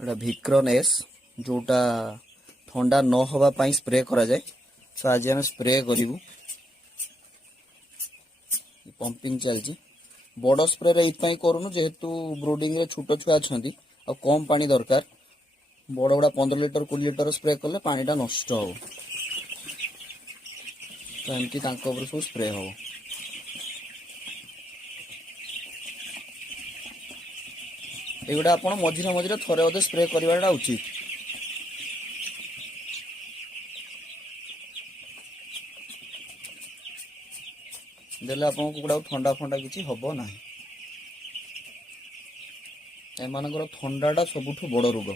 एटा भिक्रोनेस जोटा ठंडा न हवा पाई स्प्रे करा जाए। तो आज हम स्प्रे करूँ पंपिंग चलती बड़ स्प्रे ये करूँ जेहेतु ब्रोडिंग रे छोट छुआ अच्छा आ कम पानी दरकार बड़ गुड़ा 15 लिटर 20 लिटर स्प्रे कले पानीटा नष्ट हो तो एमती सब स्प्रे हम एगुड़ा आप मझे मझे थरे अधे स्प्रे करवाटा उचित। देले आपन कुकुड़ा ठंडा फंडा किसी हम ना एम ठंडाटा सबुठ बड़ रोग।